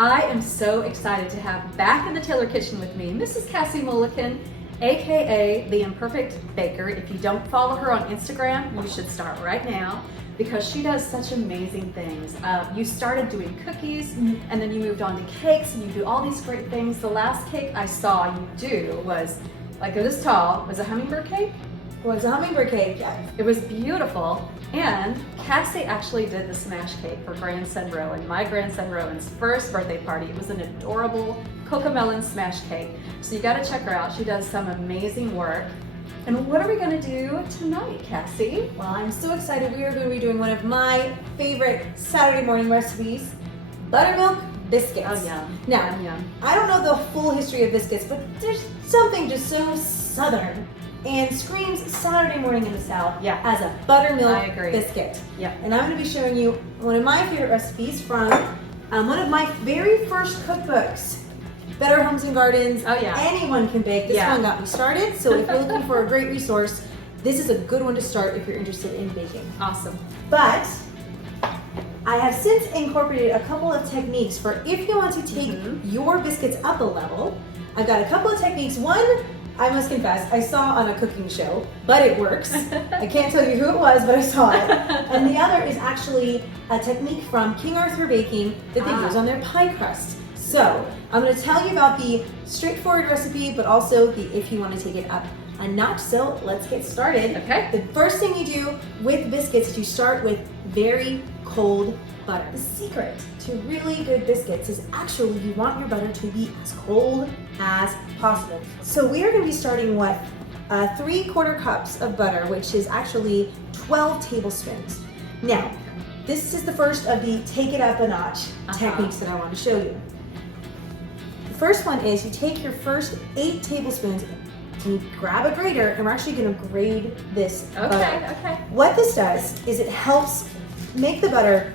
I am so excited to have back in the Taylor kitchen with me, Mrs. Cassie Mulliken, AKA the Imperfect Baker. If you don't follow her on Instagram, you should start right now because she does such amazing things. You started doing cookies and then you moved on to cakes and you do all these great things. The last cake I saw you do was like this tall. It was a hummingbird cake? It was a hummingbird cake, yes. It was beautiful. And Cassie actually did the smash cake for grandson Rowan, my grandson Rowan's first birthday party. It was an adorable cocomelon smash cake. So you gotta check her out. She does some amazing work. And what are we gonna do tonight, Cassie? Well, I'm so excited. We are going to be doing one of my favorite Saturday morning recipes, buttermilk biscuits. Oh, yum. Now, Yum. I don't know the full history of biscuits, but there's something just so southern and screams Saturday morning in the South as a buttermilk biscuit. Yeah. And I'm going to be showing you one of my favorite recipes from one of my very first cookbooks, Better Homes and Gardens. Oh yeah. Anyone can bake. This one got me started. So if you're looking for a great resource, this is a good one to start if you're interested in baking. Awesome. But I have since incorporated a couple of techniques for if you want to take your biscuits up a level. I've got a couple of techniques. One, I must confess, I saw on a cooking show, but it works. I can't tell you who it was, but I saw it. And the other is actually a technique from King Arthur Baking that they use on their pie crust. So I'm going to tell you about the straightforward recipe, but also the if you want to take it up a notch. So let's get started. Okay. The first thing you do with biscuits is you start with very cold butter. The secret to really good biscuits is actually you want your butter to be as cold as possible. So we are going to be starting with 3/4 cups of butter, which is actually 12 tablespoons. Now, this is the first of the take it up a notch techniques that I want to show you. The first one is you take your first 8 tablespoons and you grab a grater, and we're actually going to grate this butter. Okay. What this does is it helps make the butter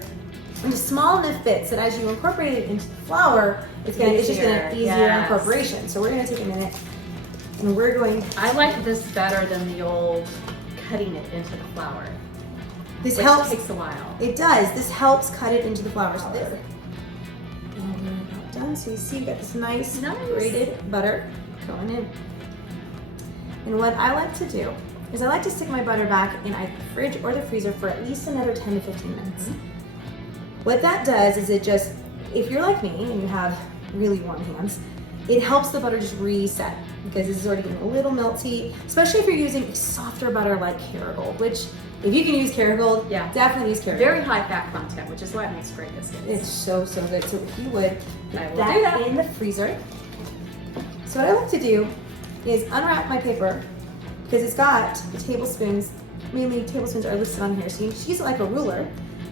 into small enough bits that as you incorporate it into the flour, it's just gonna easier incorporation. So we're gonna take a minute and we're going. I like this better than the old cutting it into the flour. This which helps. Takes a while. It does. This helps cut it into the flour. So this. And we're about done. So you see, you've got this nice grated butter going in. And what I like to do is I like to stick my butter back in either the fridge or the freezer for at least another 10 to 15 minutes. What that does is it just, if you're like me and you have really warm hands, it helps the butter just reset because this is already getting a little melty, especially if you're using a softer butter like Kerrygold, which if you can use Kerrygold, definitely use Kerrygold. Very high fat content, which is why it makes great biscuits. It's so good. So if you would put that in the freezer. So what I like to do is unwrap my paper because it's got the tablespoons, mainly tablespoons are listed on here. So you just use it like a ruler.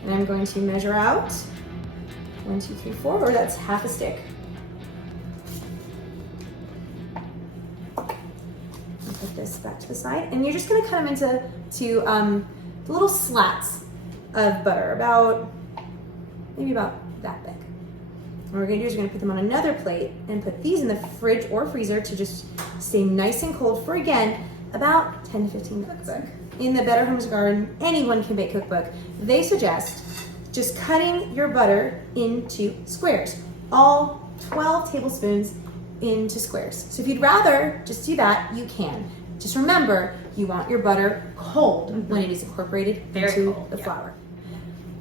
And I'm going to measure out 1, 2, 3, 4, or that's half a stick. I'll put this back to the side, and you're just going to cut them into the little slats of butter, maybe about that big. And what we're going to do is we're going to put them on another plate and put these in the fridge or freezer to just stay nice and cold for again about 10 to 15 minutes. In the Better Homes Garden, anyone can bake cookbook, they suggest just cutting your butter into squares, all 12 tablespoons into squares. So if you'd rather just do that, you can. Just remember, you want your butter cold when it is incorporated into the flour.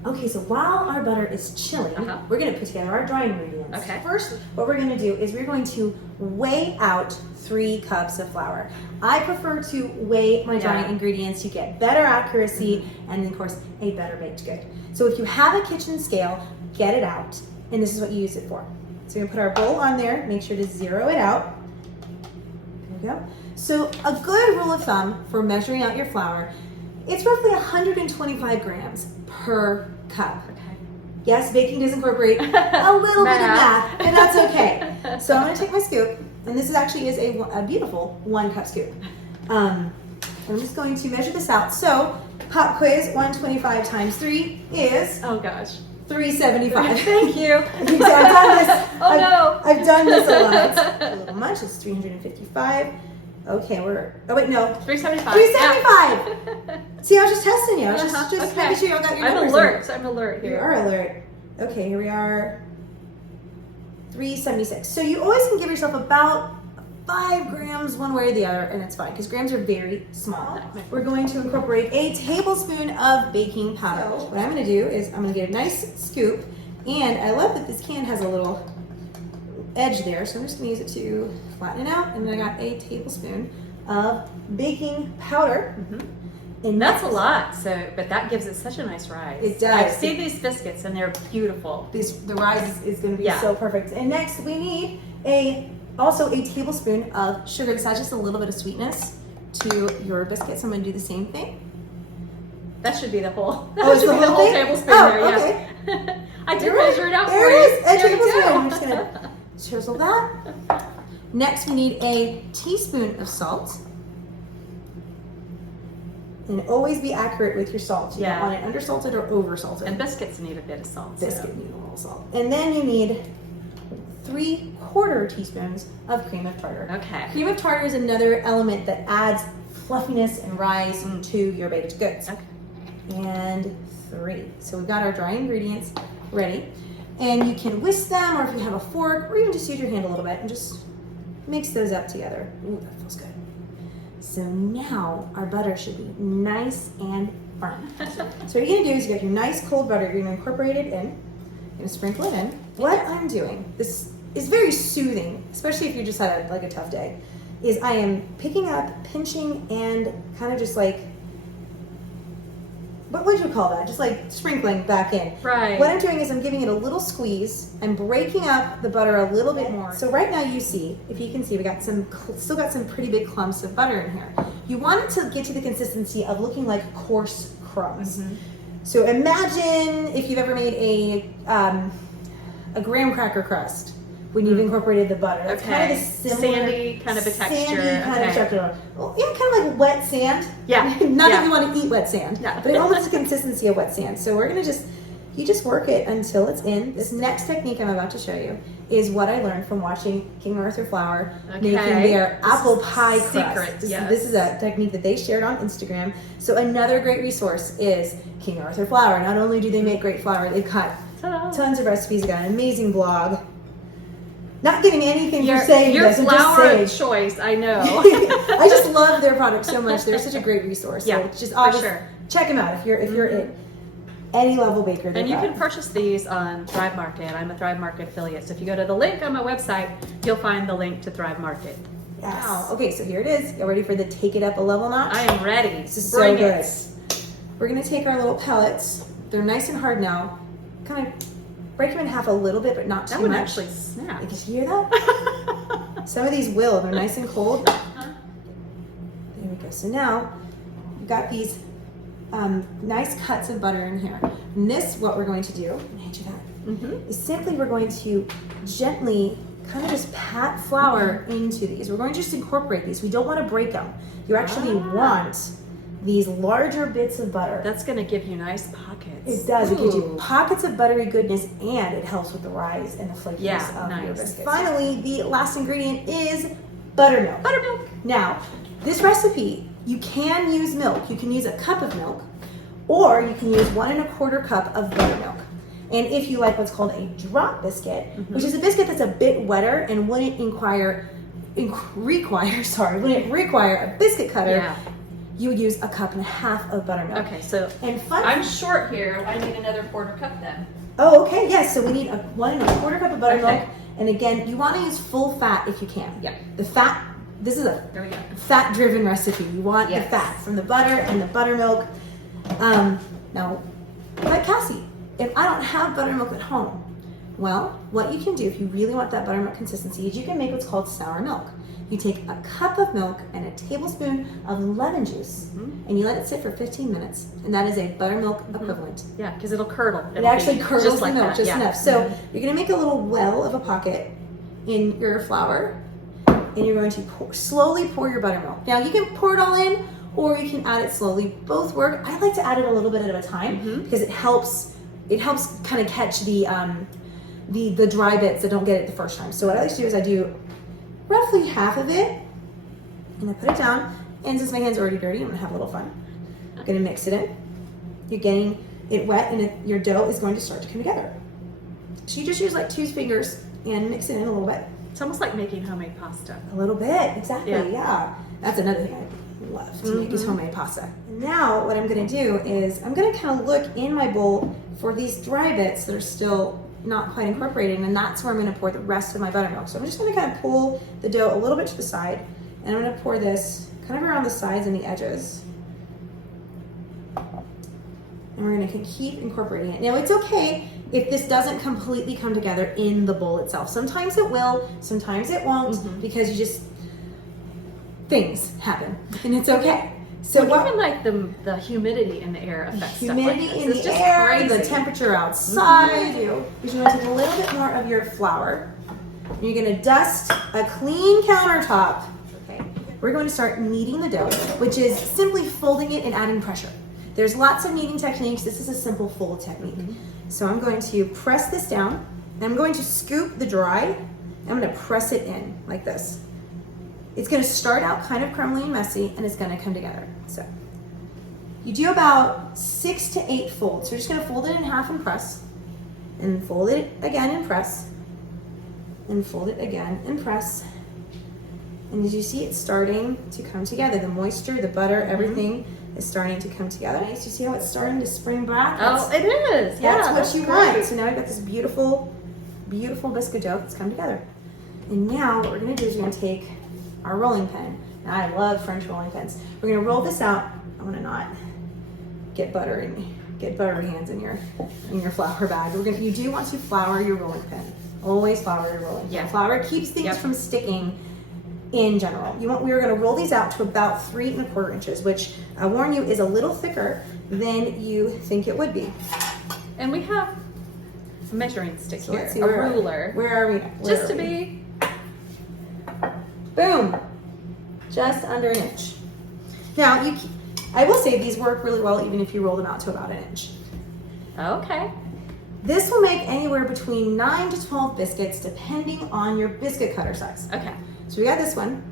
Okay, so while our butter is chilling, we're gonna put together our dry ingredients. Okay. First, what we're gonna do is we're going to weigh out 3 cups of flour. I prefer to weigh my dry ingredients to get better accuracy and then of course a better baked good. So if you have a kitchen scale, get it out, and this is what you use it for. So we're gonna put our bowl on there, make sure to zero it out. There we go. So a good rule of thumb for measuring out your flour, it's roughly 125 grams per cup. Yes, baking does incorporate a little bit of math, and that's okay. So I'm gonna take my scoop, and this actually is a beautiful 1 cup scoop. I'm just going to measure this out. So pop quiz, 125 times 3 is 375. Thank you. I've done this. I've done this a lot. It's a little much. It's 355. Okay, oh wait, no. 375. 375. See, I was just testing you. I was just making sure you all got your numbers. I'm alert here. You are alert. Okay, here we are. 376. So you always can give yourself about 5 grams one way or the other, and it's fine because grams are very small. We're going to incorporate a tablespoon of baking powder. So what I'm going to do is I'm going to get a nice scoop, and I love that this can has a little edge there, so I'm just going to use it to flatten it out, and then I got a tablespoon of baking powder. And that's a lot, but that gives it such a nice rise. It does. I've seen these biscuits and they're beautiful. The rise is going to be so perfect. And next we need also a tablespoon of sugar. This adds just a little bit of sweetness to your biscuits. So I'm going to do the same thing. That should be the whole. That should be the whole tablespoon there. Okay. I did Right. measure it out There for it is. you. A There you tablespoon. go. I'm just going to chisel that. Next we need a teaspoon of salt. And always be accurate with your salt. You don't want it undersalted or oversalted. And biscuits need a bit of salt. Biscuit need a little salt. And then you need 3/4 teaspoons of cream of tartar. Okay. Cream of tartar is another element that adds fluffiness and rise to your baked goods. Okay. And 3. So we've got our dry ingredients ready. And you can whisk them, or if you have a fork, or even just use your hand a little bit and just mix those up together. Ooh, that feels good. So now our butter should be nice and firm. So what you're gonna do is you got your nice cold butter, you're gonna incorporate it in, you're gonna sprinkle it in. What I'm doing, this is very soothing, especially if you just had a tough day, is I am picking up, pinching, and kind of just like, what would you call that? Just like sprinkling back in. Right. What I'm doing is I'm giving it a little squeeze. I'm breaking up the butter a little bit more. So right now you see, if you can see, we got still got some pretty big clumps of butter in here. You want it to get to the consistency of looking like coarse crumbs. So imagine if you've ever made a graham cracker crust when you've incorporated the butter. It's kind of a similar sandy kind of a texture. Sandy kind of texture. Well, yeah, kind of like wet sand. Yeah. Not that you want to eat wet sand, No. but it almost has the consistency of wet sand. So we're gonna you just work it until it's in. This next technique I'm about to show you is what I learned from watching King Arthur Flour making their apple pie crust. Secret, This is a technique that they shared on Instagram. So another great resource is King Arthur Flour. Not only do they make great flour, they've got tons of recipes. They've got an amazing blog. Not getting anything for saying your this. I'm flour of just saying. choice, I know. I just love their product so much. They're such a great resource. So it's just for sure. Check them out if you're at any level baker. And you can purchase these on Thrive Market. I'm a Thrive Market affiliate. So if you go to the link on my website, you'll find the link to Thrive Market. Yes. Wow. Okay, so here it is. You ready for the take it up a level notch? I am ready. This is so good. We're gonna take our little pellets. They're nice and hard now. Kind of break them in half a little bit, but not too much. That would actually snap. Did you hear that? Some of these will. They're nice and cold. There we go. So now you've got these nice cuts of butter in here. And this, what we're going to do, I'm gonna hand you that, is simply we're going to gently kind of just pat flour into these. We're going to just incorporate these. We don't want to break them. You actually want these larger bits of butter. That's going to give you nice pockets. It does. It gives you pockets of buttery goodness, and it helps with the rise and the flakiness of your biscuits. Finally, the last ingredient is buttermilk. Buttermilk. Now, this recipe, you can use milk. You can use a cup of milk, or you can use 1 1/4 cup of buttermilk. And if you like what's called a drop biscuit, which is a biscuit that's a bit wetter and wouldn't require a biscuit cutter, you would use a 1.5 cups of buttermilk. Okay, so I'm short here. I need another 1/4 cup then. Oh, okay, yes. So we need 1 1/4 cup of buttermilk. And again, you want to use full fat if you can. Yeah. The fat, this is a There we go. fat-driven recipe. You want the fat from the butter and the buttermilk. Now, like Cassie, if I don't have buttermilk at home, well, what you can do if you really want that buttermilk consistency is you can make what's called sour milk. You take a cup of milk and a tablespoon of lemon juice, and you let it sit for 15 minutes, and that is a buttermilk equivalent. Yeah, because it'll curdle. It actually curdles the milk just that. enough. So you're going to make a little well of a pocket in your flour, and you're going to slowly pour your buttermilk. Now you can pour it all in, or you can add it slowly. Both work. I like to add it a little bit at a time because it helps kind of catch the dry bits that don't get it the first time. So what I like to do is I do roughly half of it, and I put it down. And since my hand's already dirty, I'm gonna have a little fun. I'm gonna mix it in. You're getting it wet, and your dough is going to start to come together. So you just use like 2 fingers and mix it in a little bit. It's almost like making homemade pasta. A little bit, exactly, Yeah. yeah. That's another thing I love to make is homemade pasta. Now what I'm gonna do is I'm gonna kind of look in my bowl for these dry bits that are still not quite incorporated, and that's where I'm gonna pour the rest of my buttermilk. So I'm just gonna kind of pull the dough a little bit to the side, and I'm gonna pour this kind of around the sides and the edges. And we're gonna keep incorporating it. Now it's okay if this doesn't completely come together in the bowl itself. Sometimes it will, sometimes it won't, because things happen, and it's okay. So Well, even like the humidity in the air affects humidity stuff like in this. the It's just air, crazy. the temperature outside. You're gonna take a little bit more of your flour. You're gonna dust a clean countertop. Okay. We're going to start kneading the dough, which is simply folding it and adding pressure. There's lots of kneading techniques. This is a simple fold technique. So I'm going to press this down, and I'm going to scoop the dry. I'm gonna press it in like this. It's gonna start out kind of crumbly and messy, and it's gonna come together. So you do about 6 to 8 folds. So you're just gonna fold it in half and press, and fold it again and press, and fold it again and press. And as you see, it's starting to come together. The moisture, the butter, everything is starting to come together. Nice. You see how it's starting to spring back? Oh, it is. Yeah, That's what you great. want. So now we've got this beautiful, beautiful biscuit dough that's come together. And now what we're gonna do is we're gonna take our rolling pin. Now I love French rolling pins. We're gonna roll this out. I wanna not get buttery hands in your flour bag. You do want to flour your rolling pin. Always flour your rolling pin. Yeah. Flour keeps things from sticking in general. We're gonna roll these out to about 3 1/4 inches, which I warn you is a little thicker than you think it would be. And we have a measuring stick So here, let's see, a where ruler, Where are we? just to be. Boom, just under an inch. Now, I will say these work really well even if you roll them out to about an inch. Okay. This will make anywhere between 9 to 12 biscuits depending on your biscuit cutter size. Okay. So we got this one.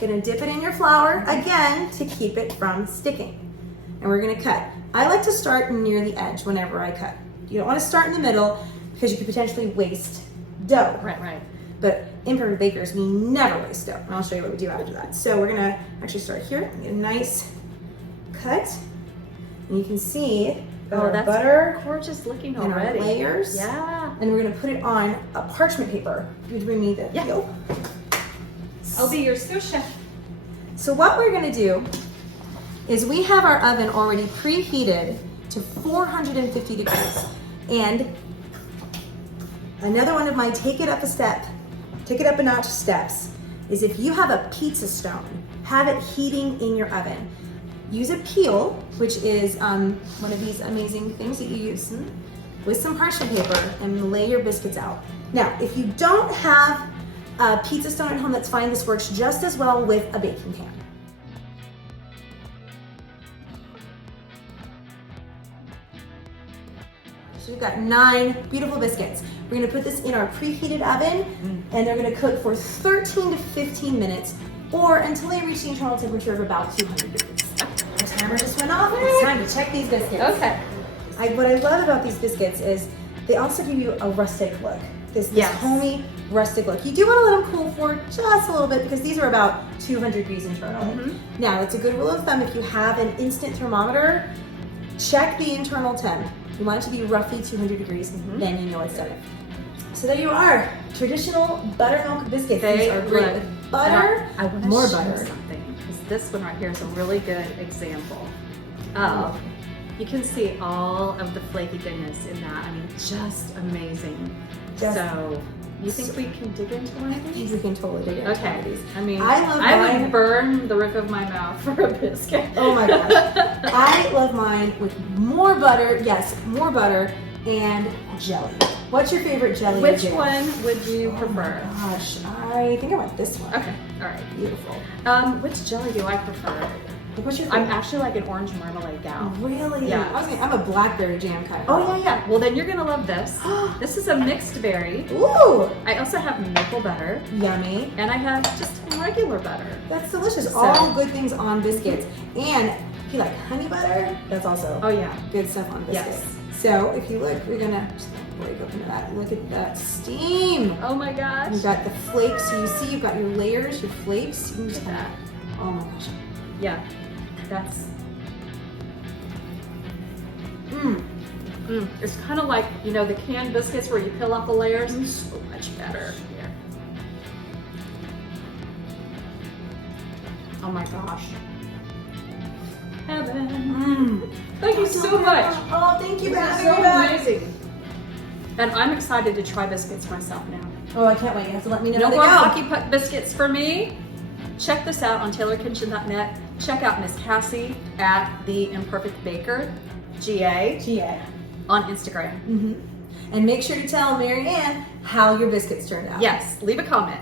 Gonna dip it in your flour again to keep it from sticking. And we're gonna cut. I like to start near the edge whenever I cut. You don't wanna start in the middle because you could potentially waste dough. Right. But Imperfect Bakers, we never waste dough. And I'll show you what we do after that. So we're gonna actually start here, get a nice cut. And you can see our that's butter gorgeous looking and already. our layers. Yeah. And we're gonna put it on a parchment paper. You bring me the yolk. I'll be your sous chef. So what we're gonna do is we have our oven already preheated to 450 degrees. And another one of my take it up a notch steps is if you have a pizza stone, have it heating in your oven. Use a peel, which is one of these amazing things that you use, with some parchment paper and lay your biscuits out. Now, if you don't have a pizza stone at home, that's fine. This works just as well with a baking pan. So we've got 9 beautiful biscuits. We're gonna put this in our preheated oven, and they're gonna cook for 13 to 15 minutes, or until they reach the internal temperature of about 200 degrees. The timer just went off. It's time to check these biscuits. Okay. What I love about these biscuits is they also give you a rustic look. This homey, rustic look. You do want to let them cool for just a little bit because these are about 200 degrees internal. Now, it's a good rule of thumb if you have an instant thermometer, check the internal temp. You want it to be roughly 200 degrees, then you know it's done. So there you are, traditional buttermilk biscuits. These are great with butter, I want more to butter. show something, because this one right here is a really good example of, you can see all of the flaky goodness in that. I mean, just amazing. So, you think we can dig into one of these? We can totally dig into one of these. I mean, I love I mine. would burn the roof of my mouth for a biscuit. Oh my gosh. I love mine with more butter, yes, more butter and jelly. What's your favorite jelly? Which one would you prefer? Oh gosh, I think I want this one. Okay, all right. Beautiful. Which jelly do I prefer? What's your I'm favorite? actually like an orange marmalade gal. Really? Yeah. I'm a blackberry jam kind of. Oh yeah. Well, then you're gonna love this. This is a mixed berry. Ooh, I also have maple butter, yummy. and I have just regular butter. That's delicious. So- All good things on biscuits. And if you like honey butter, that's also Oh yeah. good stuff on biscuits. Yes. So if you look, we're gonna just Break open that. Look at that steam. Oh my gosh. You've got the flakes. So you see you've got your layers, your flakes. You can just Look at that. oh my gosh. Yeah, that's, it's kind of like, you know, the canned biscuits where you peel off the layers. So much better. Here. Oh my gosh. Heaven. Thank you so much. Oh, thank you for This is having so me back. amazing. And I'm excited to try biscuits myself now. Oh, I can't wait. You have to let me know No how they more go. hockey puck biscuits for me. Check this out on taylorkitchen.net. Check out Miss Cassie at the Imperfect Baker, GA, on Instagram. And make sure to tell Mary Ann how your biscuits turned out. Yes, leave a comment.